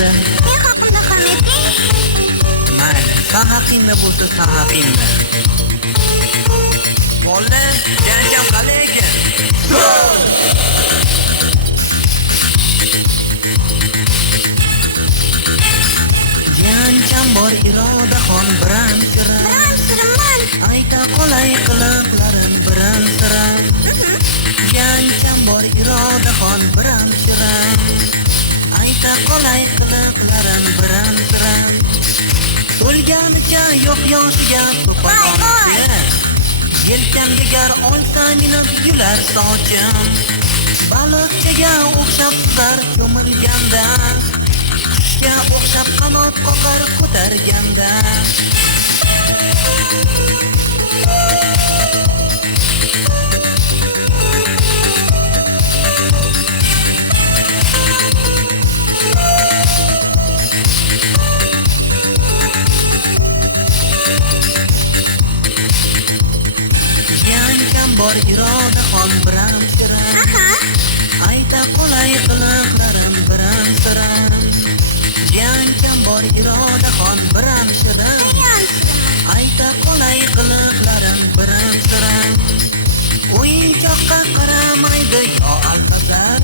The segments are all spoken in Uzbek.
qizi. Men haqimda ham ayting. Mayli, san haqingda bo'lsa san haqingda. Bola, janjam qalay ekan? Janjam bor Irodaxon biram-siram. Biram-sirimman. Ayta qolay qiliqlarin biram-siram. Janjam bor Irodaxon biram-siram. Ayta qolay qiliqlarin biram-siram. O'lganicha yo'q yoshiga to'polonchi. Yelkamga gar olsa minib yular sochim. Baliqchaga o'xshab suzar ko'milganda, qushga o'xshab qanot qoqar ko'targanda. Janjam bor Irodaxon biram-siram. Ayta qolay qiliqlarim biram-siram. Janjam bor Irodaxon biram-siram. Ayta qolay qiliqlarim biram-siram. O'yinchoqqa qaramaydi yo alqazar.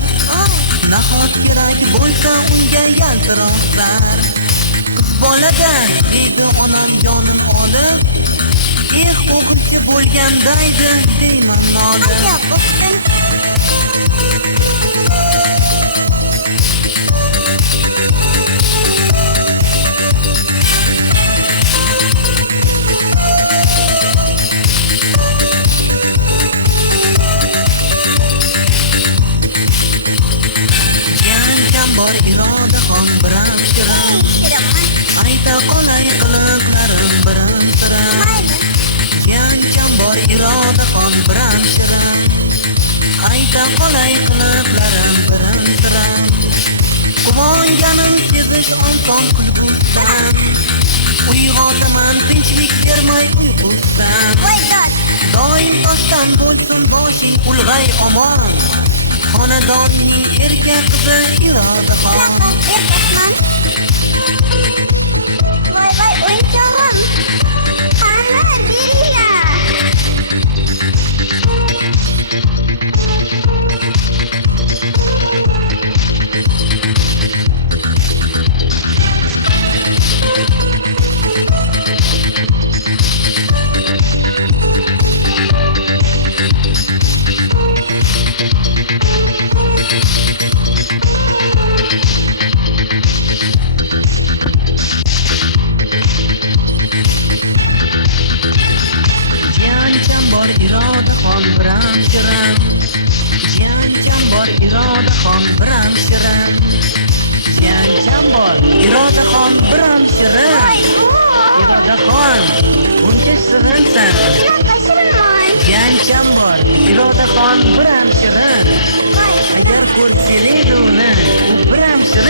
Nahot kerak bo'lsa unga yaltiroqlar. Qiz bolada deydi onam yonim olib. O'g'ilchi bo'lgandaydi deyman nolib. Janjam bor Irodaxon biram-siram. Ayta qolay qiliqlarim biram-siram. Janjam bor Irodaxon biram-siram. Ayta qolay qiliqlarim biram-siram. Quvonganim sezish oson kulgusan. Uyg'onaman tinchlik bermay uyqusan. Doim toshdan bo'lsin boshing ulg'ay omon. Xonadonning erkak qizi Irodaxon. Erkakman. Voy o'yinchog'im. Qani beringlar. Janjam bor Irodaxon biram-siram. Janjam bor Irodaxon biram-siram. Janjam bor Irodaxon biram-siram. Irodaxon, uncha sirinsan. Janjam bor Irodaxon biram-siram. Agar ko'rsang uni, u biram-siram.